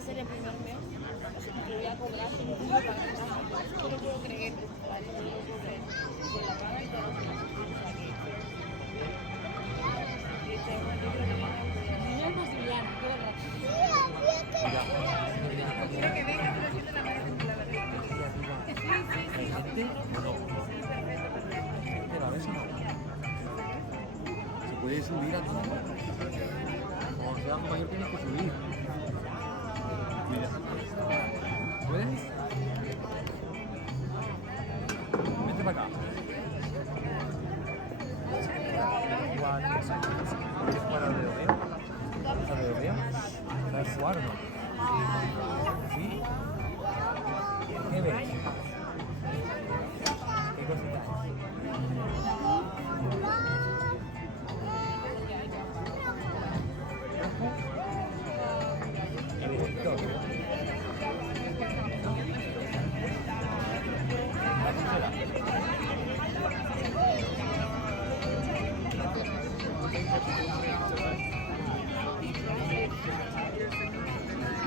a ser el primer mes que voy a cobrar sin que pagar nada. No lo puedo creer, ¿vale? No lo puedo creer. Con la paga y todo. O sea que yo creo que viene el niño es posible, todo el rato. Quiero que venga, pero siento la manera de la barriga. Sí, sí, sí. ¿Hay gente? No. Sí, perfecto, perfecto. ¿Gente la ves o no? ¿Se puede subir a todo? Como sea mayor tienes que subir. Mira. ¿Puedes? Vente para acá. ¿Quieres jugar al dedeo? ¿Al dedeo? ¿Sabes jugar o no? ¿Sí? ¿Qué ves? ¿Qué cositas?